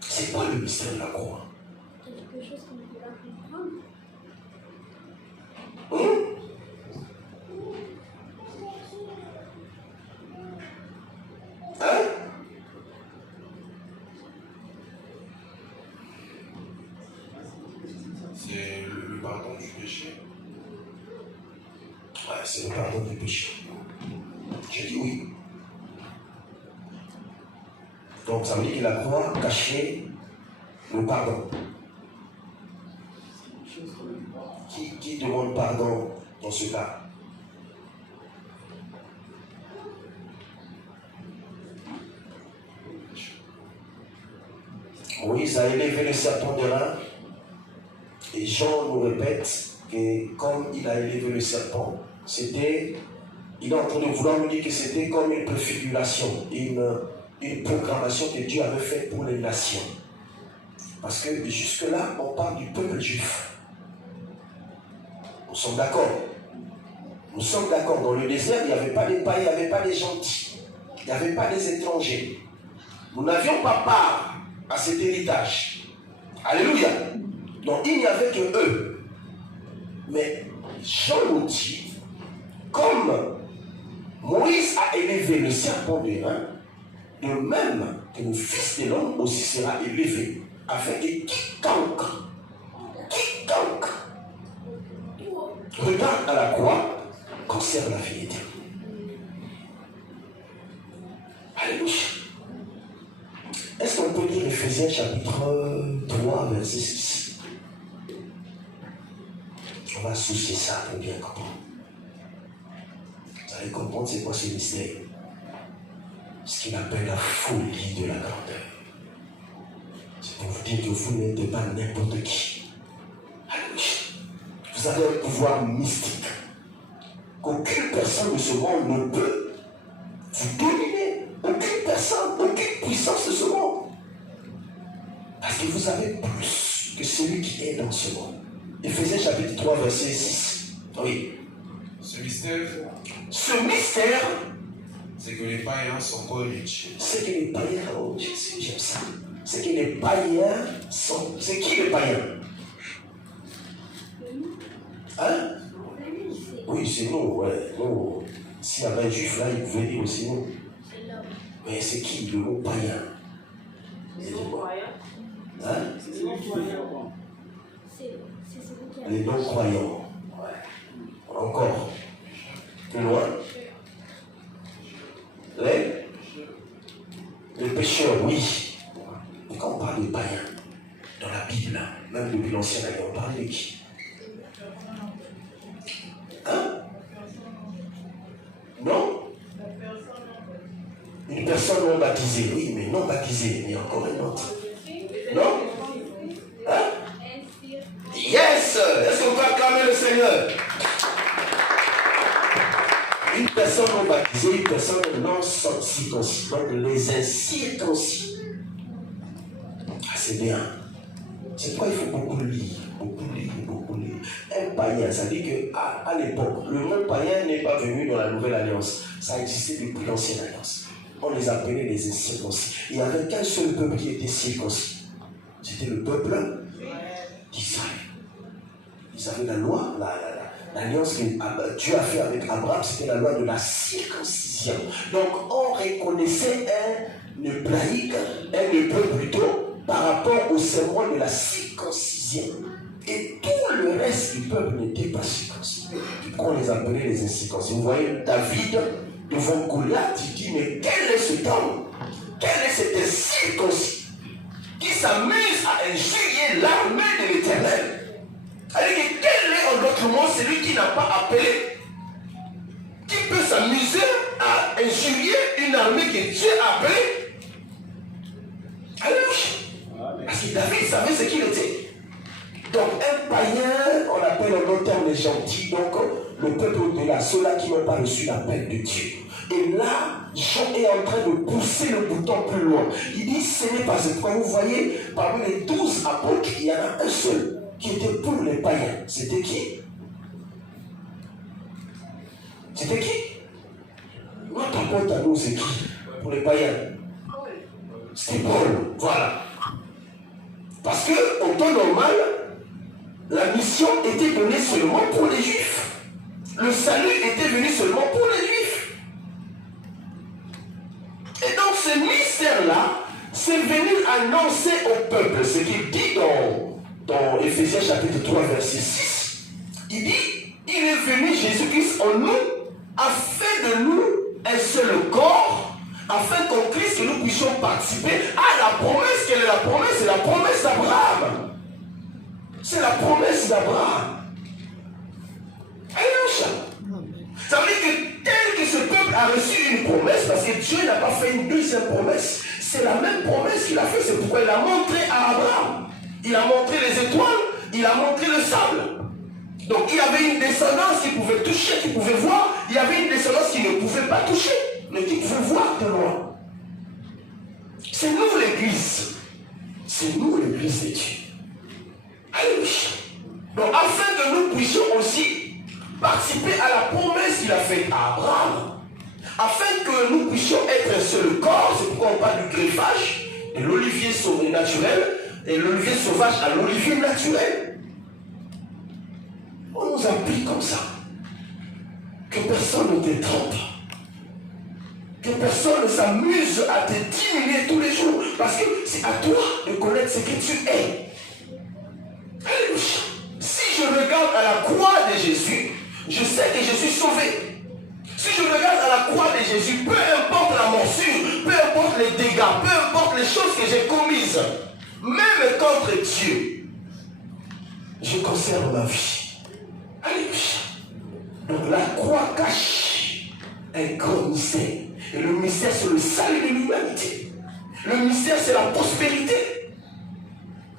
C'est quoi le mystère de la croix? Quelque chose qu'on ne peut pas comprendre. péché? Ouais, c'est le pardon du péché. Je dis oui. Donc ça veut dire que la croix cachait le pardon. Qui demande pardon dans ce cas? Moïse a élevé le serpent de rein et Jean nous répète que comme il a élevé le serpent, il est en train de vouloir nous dire que c'était comme une préfiguration, une programmation que Dieu avait faite pour les nations. Parce que jusque-là, on parle du peuple juif. Nous sommes d'accord. Nous sommes d'accord. Dans le désert, il n'y avait pas des païens, il n'y avait pas des gentils. Il n'y avait pas des étrangers. Nous n'avions pas part à cet héritage. Alléluia. Donc il n'y avait que eux. Mais Jean nous dit, comme Moïse a élevé le serpent de rein, de même que le Fils de l'homme aussi sera élevé, afin que quiconque regarde à la croix conserve la vie éternelle. Alléluia. Est-ce qu'on peut lire Ephésiens chapitre 3, verset 6? On va associer ça pour bien comprendre. Vous allez comprendre c'est quoi ce mystère. Ce qu'il appelle la folie de la grandeur. C'est pour vous dire que vous n'êtes pas n'importe qui. Alléluia. Vous avez un pouvoir mystique qu'aucune personne de ce monde ne peut vous dominer. Aucune personne, aucune puissance de ce monde. Parce que vous avez plus que celui qui est dans ce monde. Ephésiens chapitre 3, verset 6. Oui. Ce mystère, c'est que les païens sont pas riches. C'est que les païens, oh Jésus, j'aime ça. C'est que les païens sont. C'est qui les païens? Hein? Oui, c'est nous, ouais. Nous, s'il y avait un juif là, il pouvait dire aussi nous. Mais c'est qui le mot païen? Les non-croyants. Hein? Les non-croyants. Ouais. Encore. Plus loin. Les pécheurs, oui. Mais quand on parle de païens, dans la Bible, même depuis l'Ancien Alliance, on parle de qui? Hein? Non? Une personne non baptisée, oui, mais non baptisée, mais encore une autre. Non? Hein? Yes! Est-ce qu'on peut acclamer le Seigneur? Une personne non baptisée, une personne non circoncis. Donc les incirconcis. Ah, c'est bien. C'est pourquoi il faut beaucoup lire. Beaucoup lire. Un païen, ça dit qu'à l'époque, le mot païen n'est pas venu dans la Nouvelle Alliance. Ça existait depuis l'Ancienne Alliance. On les appelait les incirconcis. Il n'y avait qu'un seul peuple qui était circoncis. C'était le peuple d'Israël. Ils avaient la loi, l'alliance que Dieu a fait avec Abraham, c'était la loi de la circoncision. Donc on reconnaissait un hébraïque, un hébreu plutôt, par rapport au serment de la circoncision. Et tout le reste du peuple n'était pas circoncis. Pourquoi on les appelait les incirconcis? Vous voyez David devant Goliath, il dit, mais quel est cet homme? Quel est cet incirconcis qui s'amuse à injurier l'armée de l'Éternel? Alors que quel est en d'autres mots celui qui n'a pas appelé, qui peut s'amuser à injurier une armée que Dieu a appelée? Alors, parce que David savait ce qu'il était. Donc un païen, on l'appelle en d'autres termes les gentils, donc le peuple au-delà, ceux-là qui n'ont pas reçu l'appel de Dieu. Et là, Jean est en train de pousser le bouton plus loin. Il dit, ce n'est pas ce point. Vous voyez, parmi les 12 apôtres, il y en a un seul qui était pour les païens. C'était qui? C'était qui? Notre apôtre à nous, c'est qui? Pour les païens? C'était Paul. Voilà. Parce que, au temps normal, la mission était donnée seulement pour les Juifs. Le salut était venu seulement pour les Juifs. Et donc ce mystère-là, c'est venu annoncer au peuple ce qu'il dit dans Ephésiens chapitre 3, verset 6. Il dit, il est venu Jésus-Christ en nous, afin de nous un seul corps, afin qu'en Christ que nous puissions participer à la promesse. Quelle est la promesse? C'est la promesse d'Abraham. C'est la promesse d'Abraham. Alléluia. Ça veut dire que tel que ce peuple a reçu une promesse, parce que Dieu n'a pas fait une deuxième promesse, c'est la même promesse qu'il a fait. C'est pourquoi il a montré à Abraham. Il a montré les étoiles, il a montré le sable. Donc il y avait une descendance qui pouvait toucher, qui pouvait voir. Il y avait une descendance qui ne pouvait pas toucher, mais qui pouvait voir de loin. C'est nous l'église. C'est nous l'église de Dieu. Alléluia. Donc afin que nous puissions aussi participer à la promesse qu'il a faite à Abraham, afin que nous puissions être un seul corps, c'est pourquoi on parle du greffage, de l'olivier naturel et l'olivier sauvage à l'olivier naturel. On nous applique comme ça. Que personne ne te trompe. Que personne ne s'amuse à te diminuer tous les jours. Parce que c'est à toi de connaître ce que tu es. Alléluia. Si je regarde à la croix de Jésus, je sais que je suis sauvé. Si je regarde à la croix de Jésus, peu importe la morsure, peu importe les dégâts, peu importe les choses que j'ai commises, même contre Dieu, je conserve ma vie. Alléluia. Donc la croix cache un grand mystère. Et le mystère, c'est le salut de l'humanité. Le mystère, c'est la prospérité.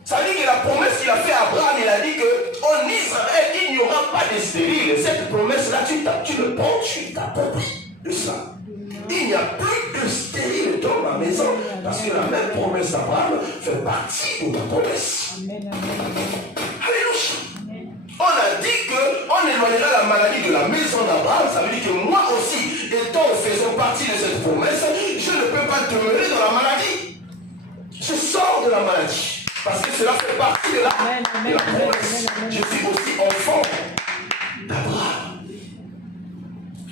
Ça veut dire que la promesse qu'il a fait à Abraham, il a dit qu'en Israël, il n'y aura pas de stérile. Cette promesse-là, tu le prends, tu t'appropries de ça. Il n'y a plus de stérile dans ma maison. Parce que la même promesse d'Abraham fait partie de ma promesse. Amen. Alléluia. On a dit qu'on éloignera la maladie de la maison d'Abraham. Ça veut dire que moi aussi, étant faisant partie de cette promesse, je ne peux pas demeurer dans la maladie. Je sors de la maladie. Parce que cela fait partie de la promesse. Je suis aussi enfant d'Abraham.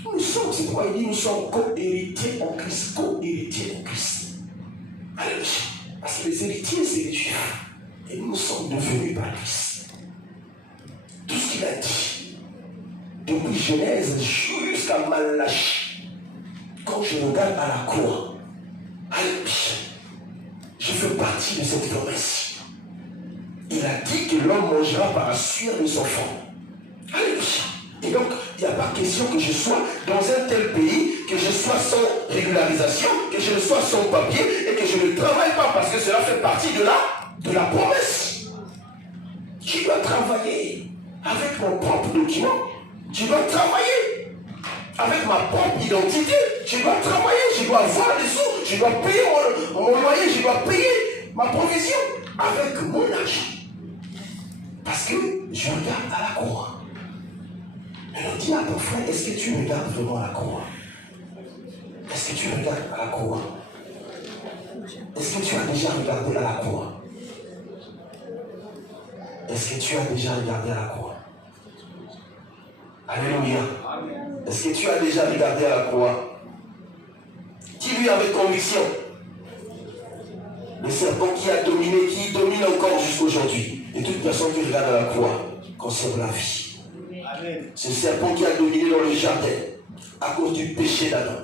Nous sommes, c'est pourquoi il dit, nous sommes co-héritiers en Christ. Co-héritiers en Christ. Alléluia. Parce que les héritiers, c'est les Juifs. Et nous sommes devenus par Christ. Tout ce qu'il a dit, depuis Genèse jusqu'à Malachie, quand je regarde à la croix, alléluia, je fais partie de cette promesse. Il a dit que l'homme mangera par la sueur de son front. Alléluia. Et donc, il n'y a pas question que je sois dans un tel pays, que je sois sans régularisation, que je ne sois sans papier et que je ne travaille pas parce que cela fait partie de la promesse. Je dois travailler avec mon propre document. Je dois travailler avec ma propre identité. Je dois travailler, je dois avoir des sous, je dois payer mon loyer, je dois payer ma provision avec mon argent. Parce que je regarde à la croix. Alors dis à ton frère, est-ce que tu regardes vraiment à la croix? Est-ce que tu regardes à la croix? Est-ce que tu as déjà regardé à la croix? Est-ce que tu as déjà regardé à la croix? Alléluia. Est-ce que tu as déjà regardé à la croix? Dis-lui avec conviction. Le serpent qui a dominé, qui domine encore jusqu'aujourd'hui. Et toute personne qui regarde à la croix conserve la vie. Amen. Ce serpent qui a dominé dans le jardin à cause du péché d'Adam,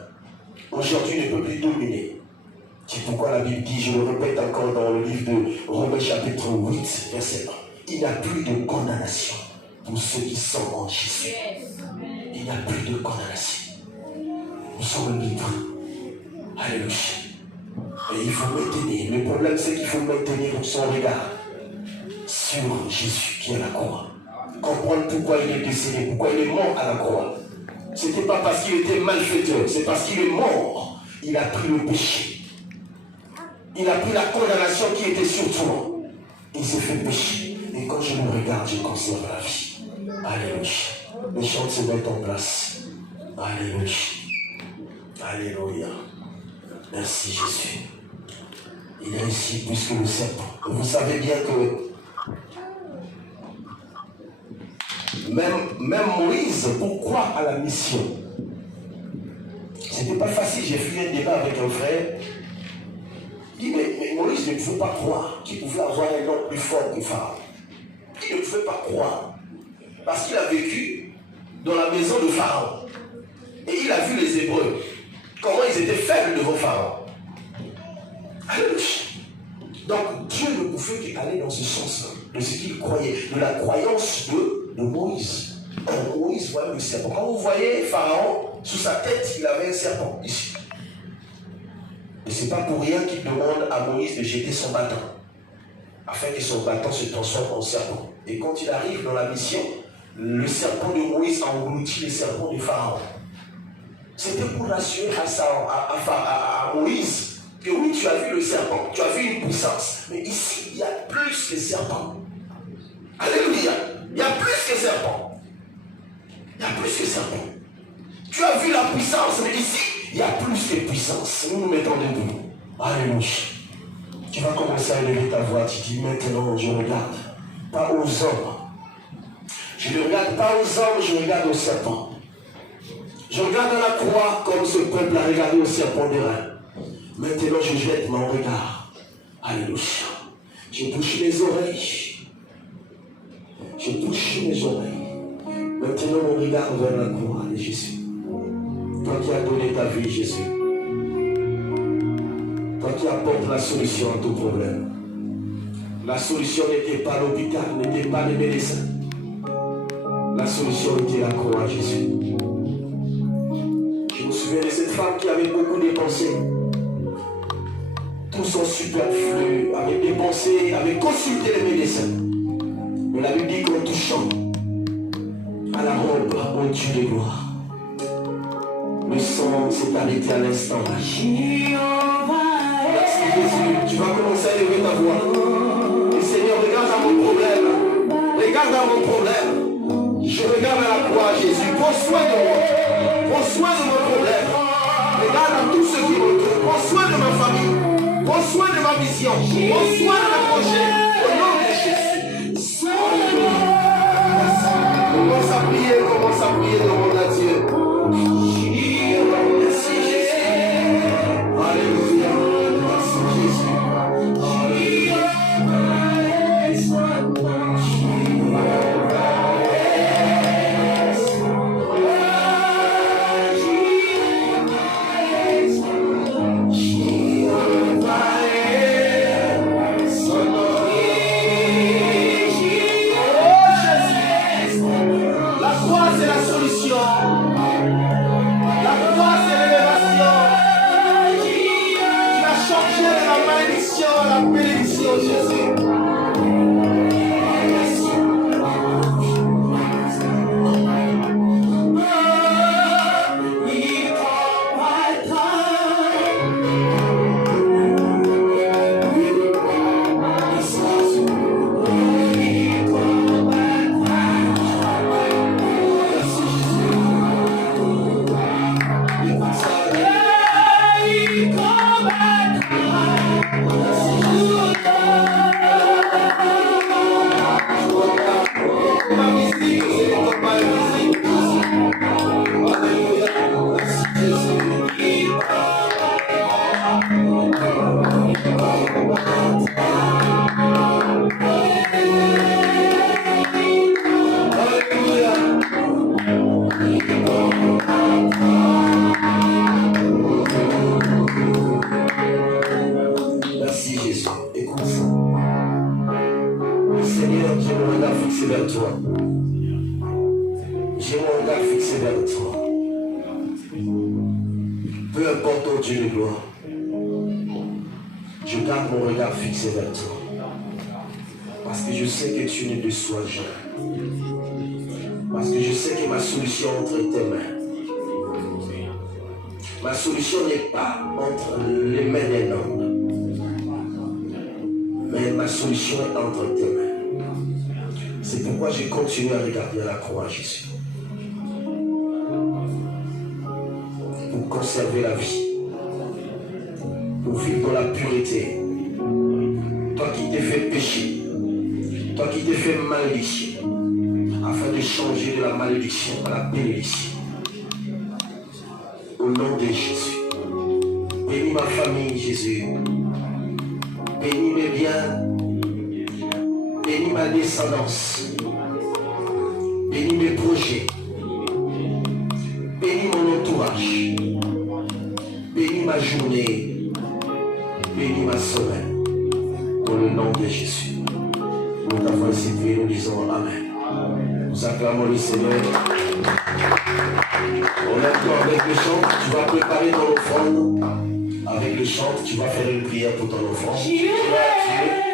aujourd'hui ne peut plus dominer. C'est pourquoi la Bible dit, je le répète encore dans le livre de Romains chapitre 8, verset 1. Il n'y a plus de condamnation pour ceux qui sont en Jésus. Il n'y a plus de condamnation. Nous sommes libres. Alléluia. Et il faut maintenir. Le problème, c'est qu'il faut maintenir son regard sur Jésus qui est à la croix. Comprendre pourquoi il est décédé, pourquoi il est mort à la croix. Ce n'était pas parce qu'il était malfaiteur, c'est parce qu'il est mort. Il a pris le péché. Il a pris la condamnation qui était sur toi. Il s'est fait pécher. Et quand je le regarde, je conserve la vie. Alléluia. Les chants se mettent en place. Alléluia. Alléluia. Merci Jésus. Il est ici plus que le serpent. Vous savez bien que même Moïse, pour croire à la mission, c'était pas facile. J'ai fait un débat avec un frère. Il dit, mais Moïse ne pouvait pas croire qu'il pouvait avoir un nom plus fort que Pharaon. Il ne pouvait pas croire. Parce qu'il a vécu dans la maison de Pharaon. Et il a vu les Hébreux. Comment ils étaient faibles devant Pharaon. Alléluia. Donc Dieu ne pouvait qu'aller dans ce sens-là, de ce qu'il croyait, de la croyance de Moïse. Quand Moïse voyait le serpent. Quand vous voyez Pharaon, sous sa tête, il avait un serpent ici. Et ce n'est pas pour rien qu'il demande à Moïse de jeter son bâton, afin que son bâton se transforme en serpent. Et quand il arrive dans la mission, le serpent de Moïse a englouti le serpent de Pharaon. C'était pour rassurer à Moïse que oui, tu as vu le serpent, tu as vu une puissance, mais ici, il y a plus que serpent. Alléluia. Il y a plus que serpent. Il y a plus que serpent. Tu as vu la puissance, mais ici, il y a plus que puissance. Nous nous mettons debout. Alléluia. Tu vas commencer à élever ta voix. Tu dis maintenant, je regarde pas aux hommes. Je ne regarde pas aux hommes, je regarde au serpent. Je regarde à la croix comme ce peuple a regardé au serpent des reins. Maintenant, je jette mon regard. Alléluia. Je touche mes oreilles. Je touche mes oreilles. Maintenant, mon regard vers la croix de Jésus. Toi qui as donné ta vie, Jésus. Toi qui apportes la solution à tout problème. La solution n'était pas l'hôpital, n'était pas les médecins. La solution était la croix, Jésus. Je me souviens de cette femme qui avait beaucoup dépensé. Tout son superflu, avait dépensé, avait consulté les médecins. Mais la Bible dit qu'en touchant à la robe, on tue les gloires. Le sang s'est arrêté à l'instant. Merci Jésus. Tu vas commencer à élever ta voix. Et Seigneur, regarde à mon problème. Regarde à mon problème. Je regarde à la croix, Jésus. Prends soin de moi. Prends soin de mon problème. Regarde à tout ce qui m'entoure. Prends soin de ma famille. Prends soin de ma vision. Prends soin de mes projets. Au nom de Jésus. Commence à prier, demande à Dieu. Merci Jésus. Alléluia. Merci Jésus. Alléluia. Parce que je sais que ma solution est entre tes mains. Ma solution n'est pas entre les mains d'un homme, mais ma solution est entre tes mains. C'est pourquoi je continue à regarder la croix, Jésus. Pour conserver la vie, pour vivre dans la pureté. Toi qui t'es fait pécher, toi qui t'es fait malédiction, afin de changer de la malédiction à la bénédiction. Au nom de Jésus. Bénis ma famille, Jésus. Bénis mes biens. Bénis ma descendance. Bénis mes projets. Bénis mon entourage. Bénis ma journée. Bénis ma semaine. Dans le nom de Jésus. Nous t'avons cité, nous disons Amen. Nous acclamons le Seigneur. On est encore avec le chant. Tu vas préparer ton offrande. Avec le chant, tu vas faire une prière pour ton offrande. Tu vas